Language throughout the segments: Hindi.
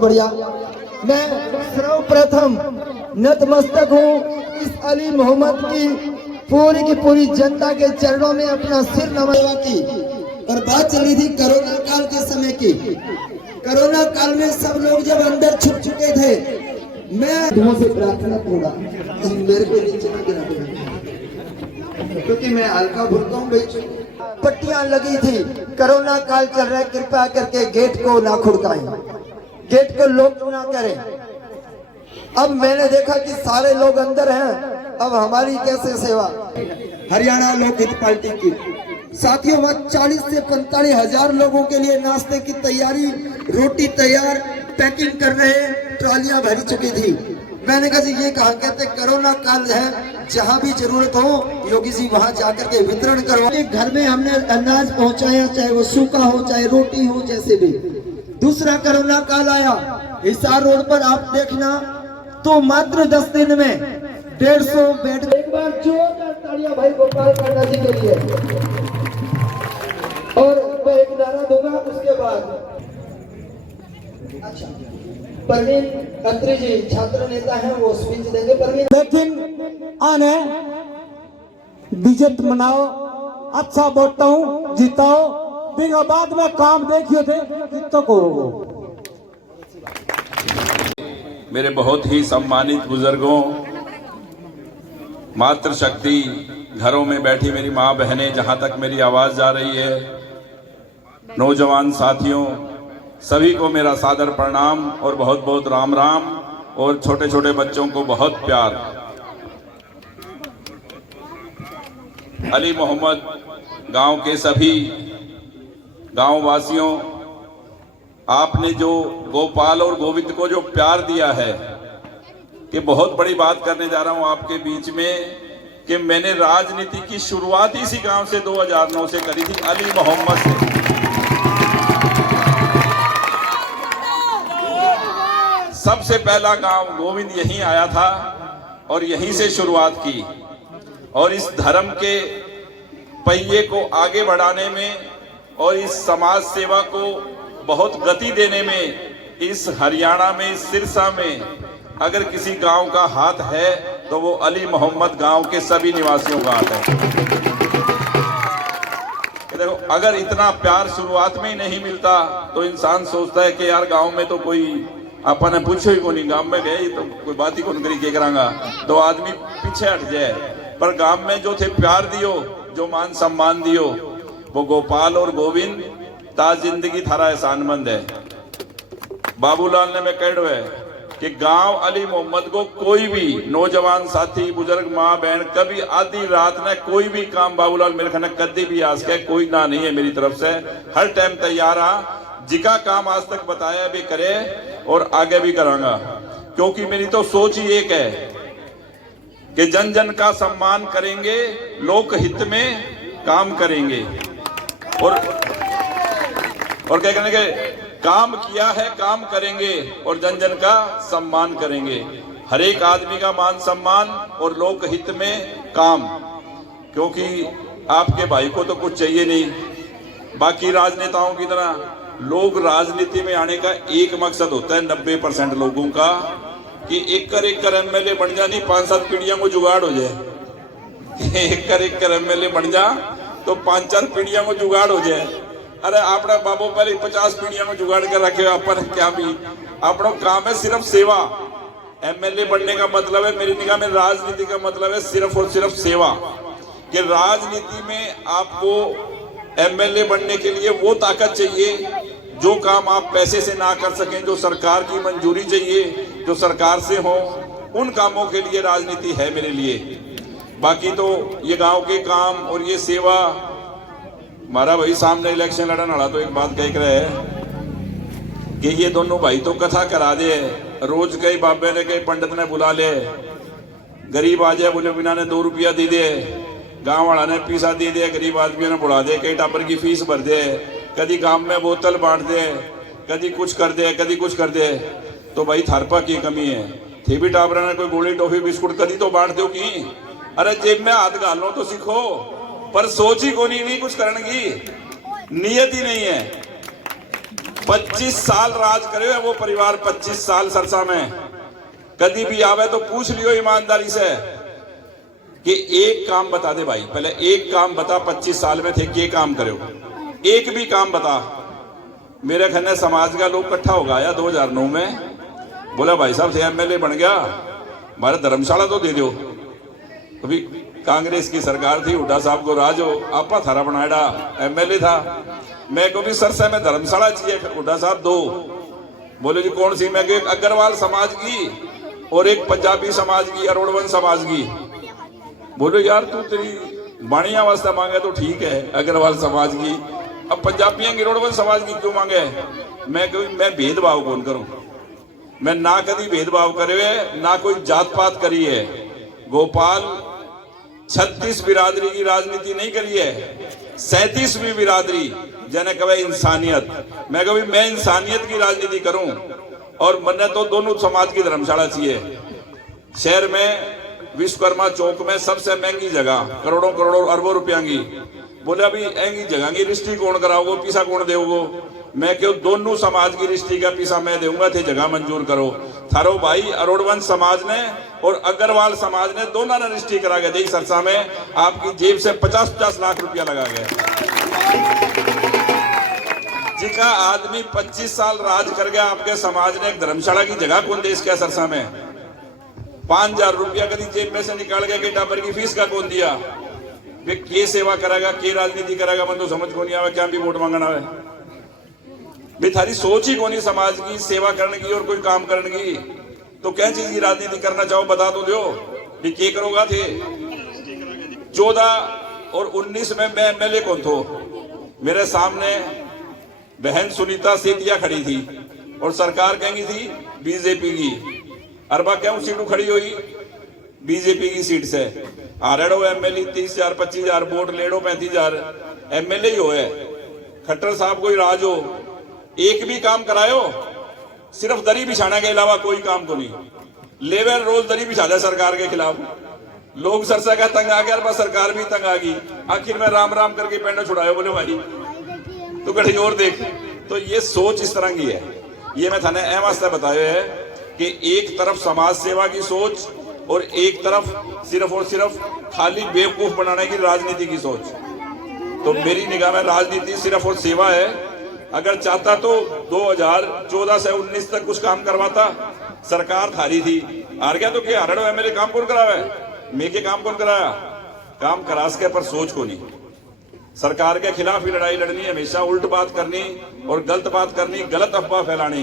बढ़िया। मैं सर्वप्रथम नतमस्तक हूँ इस अली मोहम्मद की पूरी जनता के चरणों में अपना सिर नवाया की। और बात चल रही थी कोरोना काल के समय की। कोरोना काल में सब लोग जब अंदर छुप चुके थे, मैं तुमों से प्रार्थना करूंगा मेरे को नीचे न गिरा देना, क्योंकि मैं हल्का फुल्का हूँ भाई। पट्टियां लगी थी, कोरोना काल चल रहा है, कृपया करके गेट को ना खुड़काएं, गेट को लॉक ना करें। अब मैंने देखा कि सारे लोग अंदर हैं, अब हमारी कैसे सेवा। हरियाणा लोकहित पार्टी की साथियों, वह 40 से 45 हजार लोगों के लिए नाश्ते की तैयारी, रोटी तैयार, पैकिंग कर रहे, ट्रालियां भरी चुकी थी। मैंने कहा जी ये कहा कहते कोरोना काल है, जहां भी जरूरत हो योगी जी वहां जाकर के वितरण करो। घर में हमने अनाज पहुंचाया, चाहे वो सूखा हो चाहे रोटी हो, जैसे भी। दूसरा कोरोना काल आया, हिसार रोड पर आप देखना तो मात्र 10 दिन में 150 बेड। एक बार जोरदार तालियां भाई गोपाल कांडा जी के लिए। और मैं एक नारा दूंगा उसके बाद। अच्छा, परवीन खत्री जी छात्र नेता हैं, वो स्पीच देंगे। परवीन लेकिन आने विजय मनाओ, अच्छा वोट हूँ, जीताओ, फिर बाद में काम देखिए थे कितो को। मेरे बहुत ही सम्मानित बुजुर्गों, मातृशक्ति, घरों में बैठी मेरी माँ बहनें, जहाँ तक मेरी आवाज़ जा रही है, नौजवान साथियों, सभी को मेरा सादर प्रणाम और बहुत बहुत राम राम। और छोटे छोटे बच्चों को बहुत प्यार। अली मोहम्मद गांव के सभी गांव वासियों, आपने जो गोपाल और गोविंद को जो प्यार दिया है, कि बहुत बड़ी बात करने जा रहा हूं आपके बीच में, कि मैंने राजनीति की शुरुआत इसी गांव से 2009 से करी थी, अली मोहम्मद से। सबसे पहला गांव गोविंद यहीं आया था और यहीं से शुरुआत की। और इस धर्म के पहिए को आगे बढ़ाने में और इस समाज सेवा को बहुत गति देने में इस हरियाणा में, इस सिरसा में अगर किसी गांव का हाथ है तो वो अली मोहम्मद गांव के सभी निवासियों का हाथ है। देखो, अगर इतना प्यार शुरुआत में ही नहीं मिलता तो इंसान सोचता है कि यार गांव में तो कोई अपन ने पूछो ही को नहीं, गांव में गए तो कोई बात ही कौन करी के करांगा, तो आदमी पीछे हट जाए। पर गांव में जो थे प्यार दियो, जो मान सम्मान दियो, वो गोपाल और गोविंद ताज जिंदगी थारा एहसानमंद है। बाबूलाल ने मैं कह रहा है कि गांव अली मोहम्मद को कोई भी नौजवान साथी, बुजुर्ग, माँ बहन, कभी आधी रात ने कोई भी काम बाबूलाल मेरे खाना कभी भी आज के कोई ना नहीं है मेरी तरफ से, हर टाइम तैयार आ। जिका काम आज तक बताया भी करे और आगे भी करांगा, क्योंकि मेरी तो सोच ही एक है कि जन जन का सम्मान करेंगे, लोक हित में काम करेंगे। और क्या करेंगे, काम किया है, काम करेंगे और जन जन का सम्मान करेंगे। हर एक आदमी का मान सम्मान और लोक हित में काम, क्योंकि आपके भाई को तो कुछ चाहिए नहीं। बाकी राजनेताओं की तरह लोग राजनीति में आने का एक मकसद होता है 90% लोगों का, कि एक कर एमएलए बन जा, नहीं 5-7 पीढ़ियों को जुगाड़ हो जाए। एक कर एमएलए बन जा तो 5-4 पीढ़ियों को जुगाड़ हो जाए। अरे अपना बाबू पहले 50 पीढ़ियों को जुगाड़ कर रखे, अपन क्या भी, अपना काम है सिर्फ सेवा। एमएलए बनने का मतलब है मेरी निगाह में, राजनीति का मतलब है सिर्फ और सिर्फ सेवा। कि राजनीति में आपको एमएलए बनने के लिए वो ताकत चाहिए जो काम आप पैसे से ना कर सकें, जो सरकार की मंजूरी चाहिए, जो सरकार से हो, उन कामों के लिए राजनीति है मेरे लिए। बाकी तो ये गांव के काम और ये सेवा, हमारा भाई सामने इलेक्शन लड़ने वाला तो एक बात कह रहे है कि ये दोनों भाई तो कथा करा दे, रोज कई बाबे ने, कई पंडित ने बुला ले, गरीब आ जाए बोले बिना ने 2 रुपया दे दे, गांव वाला ने पैसा दे दे, गरीब आदमियों ने बुला दे, कई टापर की फीस भर दे, कभी गांव में बोतल बांट दे, कभी कुछ कर दे, कभी कुछ कर दे। तो भाई थारपा की कमी है, थे भी टापरा ने कोई गोली टॉफी बिस्कुट कभी तो बांट दो की। अरे जेब में हाथ डालो तो सीखो, पर सोच ही को नहीं कुछ करने की, नियत ही नहीं है। 25 साल राज करे वो परिवार, 25 साल सरसा में। कभी भी आवे तो पूछ लियो ईमानदारी से कि एक काम बता दे भाई, पहले एक काम बता, 25 साल में थे के काम करे, एक भी काम बता। मेरे खन्ने समाज का लोग इकट्ठा हो गया 2009 में, बोला भाई साहब से एमएलए बन गया, हमारे धर्मशाला तो दे दो। अभी कांग्रेस की सरकार थी, हुड्डा साहब को राज हो, आपा थारा बनाया एमएलए था। मैं को भी सरसा में धर्मशाला चाहिए, हुड्डा साहब दो। बोले जी कौन सी? मैं एक अग्रवाल समाज की और एक पंजाबी समाज की, अरोड़वन समाज की। बोलो यार तू तेरी बाणिया वास्ता मांगे तो ठीक है, अग्रवाल समाज की, अब पंजाबियों की रोड़वन समाज की क्यों मांगे? मैं भेदभाव कौन करूं? मैं ना कभी भेदभाव करे, ना कोई जात पात करी है। गोपाल 36 बिरादरी की राजनीति नहीं करी है, 37वीं बिरादरी जने कहे इंसानियत। मैं कभी मैं इंसानियत की राजनीति करूं और मन्ने तो दोनों समाज की धर्मशाला चाहिए। शहर में विश्वकर्मा चौक में सबसे महंगी जगह, करोड़ों करोड़ों अरबों रुपया की। बोले अभी महंगी जगह की रिश्ती कौन कराओगो, पीसा कौन देओगो? मैं क्यों दोनों समाज की रिश्ती का पीसा मैं दूंगा, थे जगह मंजूर करो। थारो भाई अरोड़वन समाज ने और अग्रवाल समाज ने दोनों ने रिश्ती करा के दी सरसा में, आपकी जेब से 50-50 लाख रुपया लगा गए। जिका आदमी 25 साल राज कर गया आपके समाज ने, एक धर्मशाला की जगह कौन देश के सरसा में? 5000 रुपया कभी जेब में से निकाल के टाबर की फीस का कौन दिया? वे के सेवा करेगा, के राजनीति करेगा? मन तो समझ को नहीं आवे, क्या भी वोट मांगना है। वे थारी सोच ही कोनी समाज की सेवा करने की और कोई काम करने की। तो क्या चीज की राजनीति करना चाहो बता तो दो, भी के करोगा थे? 14 और 19 में मैं एमएलए कौन थो? मेरे सामने बहन सुनीता सेतिया खड़ी थी और सरकार कहेंगी थी बीजेपी की। अरबा क्यों सीटू खड़ी हुई? बीजेपी की सीट से आरेडो एमएलए 30,000 25,000 वोट लेडो 35,000 एमएलए ही हो है। खट्टर साहब कोई राज हो, एक भी काम करायो? सिर्फ दरी बिछाने के अलावा कोई काम तो नहीं। लेवल रोज दरी बिछा दे सरकार के खिलाफ। लोग सरसा का तंग आ गया, बस सरकार भी तंग आ गई। आखिर में राम राम करके पेंडा छुड़ायो। बोले भाई तो कहीं और देख। तो ये सोच इस तरह की है। ये मैं थाने अहम वास्ते बताया है कि एक तरफ समाज सेवा की सोच और एक तरफ सिर्फ और सिर्फ खाली बेवकूफ बनाने की राजनीति की सोच। तो मेरी निगाह में राजनीति सिर्फ और सेवा है। अगर चाहता तो 2014 से 19 तक कुछ काम करवाता। सरकार थारी थी, हार गया तो क्या हारड़ो एमएलए काम कौन करावे? मेके काम कौन कराया? काम करास के पर सोच को नहीं। सरकार के खिलाफ ही लड़ाई लड़नी, हमेशा उल्ट बात करनी और गलत बात करनी, गलत अफवाह फैलानी।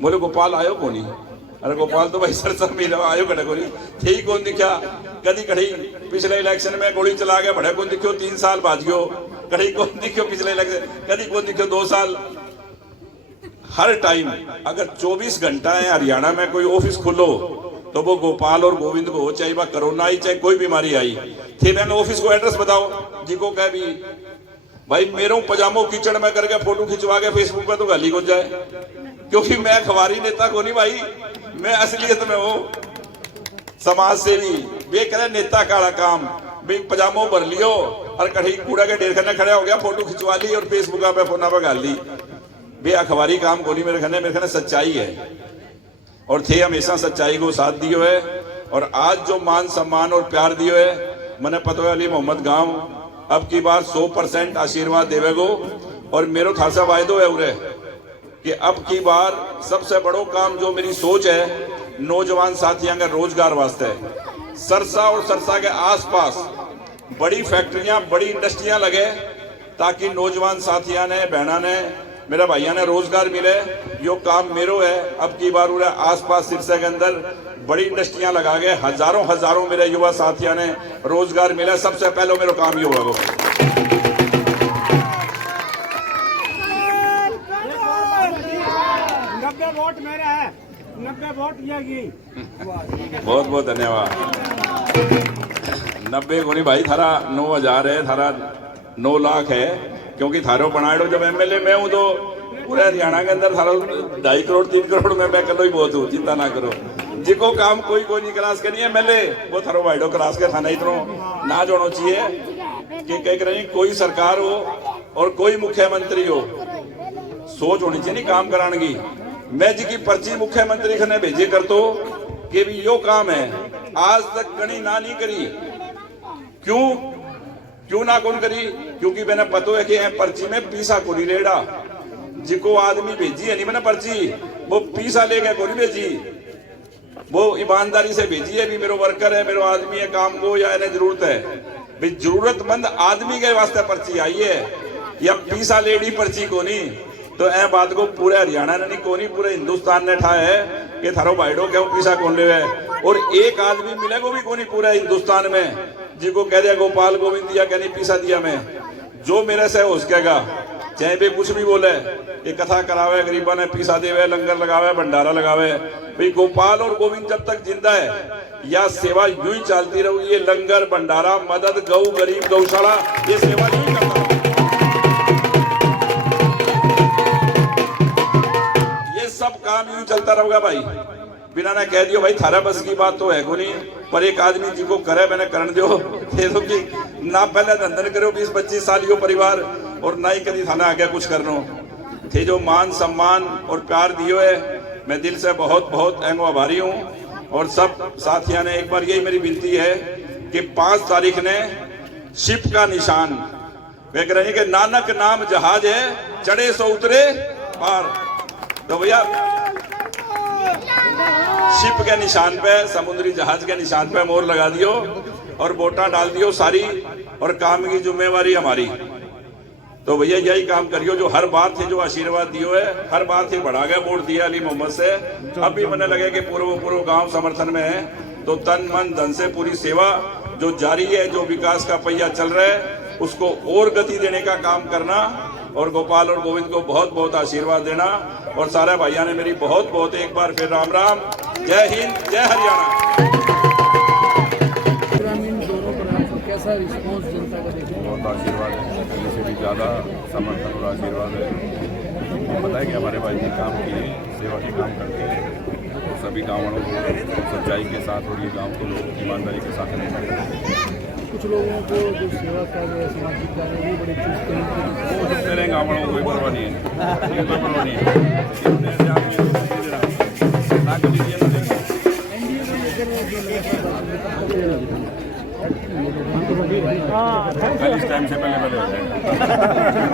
बोले गोपाल आयो को नहीं? अरे गोपाल तो भाई सरसा मिला आयो कड़े को नहीं थे ही कौन दिखा? कदी कड़ी पिछले इलेक्शन में गोली चला गया, बड़े कौन दिखो 3 साल बाद गयो। कड़ी कौन दिखो पिछले इलेक्शन, कदी कौन दिखो 2 साल। हर टाइम अगर 24 घंटा है हरियाणा में कोई ऑफिस खुलो तो वो गोपाल और गोविंद को हो, चाहे वह कोरोना आई चाहे कोई बीमारी आई थे, मैंने ऑफिस को एड्रेस बताओ जी को कह भी भाई मेरे पजामो कीचड़ में करके फोटो खिंचवा के फेसबुक पे तो गाली हो जाए। क्योंकि मैं अखबारी नेता को नहीं भाई, मैं असलियत में हूँ समाज सेवी। वे करे नेता काला काम, भी पजामो भर लियो और कहीं कूड़ा के ढेर खड़े हो गया, फोटो खिंचवा ली और फेसबुक पे फोना पे गाल ली। वे अखबारी काम को नहीं। मेरे खाने सच्चाई है और थे हमेशा सच्चाई को साथ दियो है। और आज जो मान सम्मान और प्यार दियो है, मैंने पता है अली मोहम्मद गांव अब की बार 100% आशीर्वाद देवेगो। और मेरो खासा वायदो है उरे कि अब की बार सबसे बड़ो काम जो मेरी सोच है, नौजवान साथियों के रोजगार वास्ते सरसा और सरसा के आसपास बड़ी फैक्ट्रियां, बड़ी इंडस्ट्रियां लगे, ताकि नौजवान साथियों ने, बहना ने, मेरे भाइयों ने रोजगार मिले। यो काम मेरो है। अब की बार उरे आसपास सिरसा के अंदर बड़ी इंडस्ट्रियां लगा गए, हजारों मेरे युवा साथियों ने रोजगार मिला। सबसे पहले मेरा काम ये होगा। 90 वोट मेरा है, 90 वोट मिलेगी। बहुत बहुत धन्यवाद। 90 को नहीं भाई, थारा 9,000 है, थारा 9 लाख है। क्योंकि थारो बनाए जब एमएलए मैं हूं तो पूरे हरियाणा के अंदर थारो 2.5 करोड़ 3 करोड़ में मैं कलो ही बहुत हूँ। चिंता ना करो, जिको काम कोई नहीं क्लास के नहीं है एमएलए, वो थारो वाइडो क्लास के थाना इतनो ना जोड़ो चाहिए कि कह रही कोई सरकार हो और कोई मुख्यमंत्री हो, सोच होनी चाहिए नहीं काम कराने की। मैं जी की पर्ची मुख्यमंत्री खने भेजे कर तो कि भी यो काम है आज तक कहीं ना नहीं करी। क्यों ना कौन करी? क्योंकि मैंने पता है कि पर्ची में पीसा को नहीं लेड़ा। जिको आदमी भेजी है नहीं मैंने पर्ची, वो पीसा ले गए को नहीं भेजी, वो ईमानदारी से भेजी है भी मेरे वर्कर है, मेरे आदमी है काम को, या इन्हें जरूरत है भाई, जरूरतमंद आदमी के वास्ते पर्ची आई है, या पीसा लेडी पर्ची को नहीं। तो ए बात को पूरे हरियाणा ने नहीं कोनी पूरे हिंदुस्तान ने ठाया है कि थारो भाईडो क्यों पीसा कौन ले। और एक आदमी मिलेगा भी कोनी पूरे हिंदुस्तान में जिसको कह दिया गोपाल गोविंद दिया क्या नहीं पीसा दिया। मैं जो मेरे से हो सकेगा चाहे भी कुछ भी बोले, ये कथा करावे गरीबा ने पीसा देवे, लंगर लगावे, भंडारा लगावे, भाई गोपाल और गोविंद जब तक जिंदा है या सेवा यूं ही चलती रही। ये लंगर भंडारा मदद गौ गरीब गौशाला ये सेवा यूं ही करता रहो। ये सब काम यूं चलता रहेगा भाई, बिना ना कह दियो भाई थारा बस की बात तो है को नहीं, पर एक आदमी जिसको करे मैंने करण दो तो कि ना पहले धंधन करो 20-25 साल यो परिवार और ना ही कभी थाना आगे कुछ करनो थे। जो मान सम्मान और प्यार दियो है मैं दिल से बहुत बहुत एंगो आभारी हूँ। और सब साथियों ने एक बार यही मेरी विनती है कि 5 तारीख ने शिप का निशान वे कह रहे हैं कि नानक नाम जहाज है चढ़े सो उतरे पार। तो भैया शिप के निशान पे समुद्री जहाज के निशान पे मोहर लगा दियो और वोटा डाल दियो सारी, और काम की जिम्मेवारी हमारी। तो भैया यही काम करियो जो हर बात है जो आशीर्वाद दियो है, हर बात ही बढ़ा गया वोट दिया अली मोहम्मद से। अब भी मैंने लगे कि पूर्व गांव समर्थन में है, तो तन मन धन से पूरी सेवा जो जारी है, जो विकास का पहिया चल रहा है उसको और गति देने का काम करना, और गोपाल और गोविंद को बहुत बहुत आशीर्वाद देना। और सारे भाइयों ने मेरी बहुत बहुत एक बार फिर राम राम, जय हिंद, जय हरियाणा। ग्रामीण दोनों पर आपको कैसा रिस्पॉन्स जनता का देखें? बहुत आशीर्वाद है, पहले से भी ज़्यादा समर्थन और आशीर्वाद है। तो पता है कि हमारे भाई जी काम किए, सेवा के काम करते हैं, तो सभी गाँव वालों को सच्चाई के साथ और ये गाँव के लोग ईमानदारी के साथ रहना चाहिए। कुछ लोगों को जो सेवा कार्य सामाजिक कार्य वो बड़े चुस्त तरीके वो सब मेरे गाँव वालों को कोई परवाह नहीं है, कोई परवाह नहीं है। ना कर लीजिए ना देंगे। से इस टाइम से पहले हो जाएगा।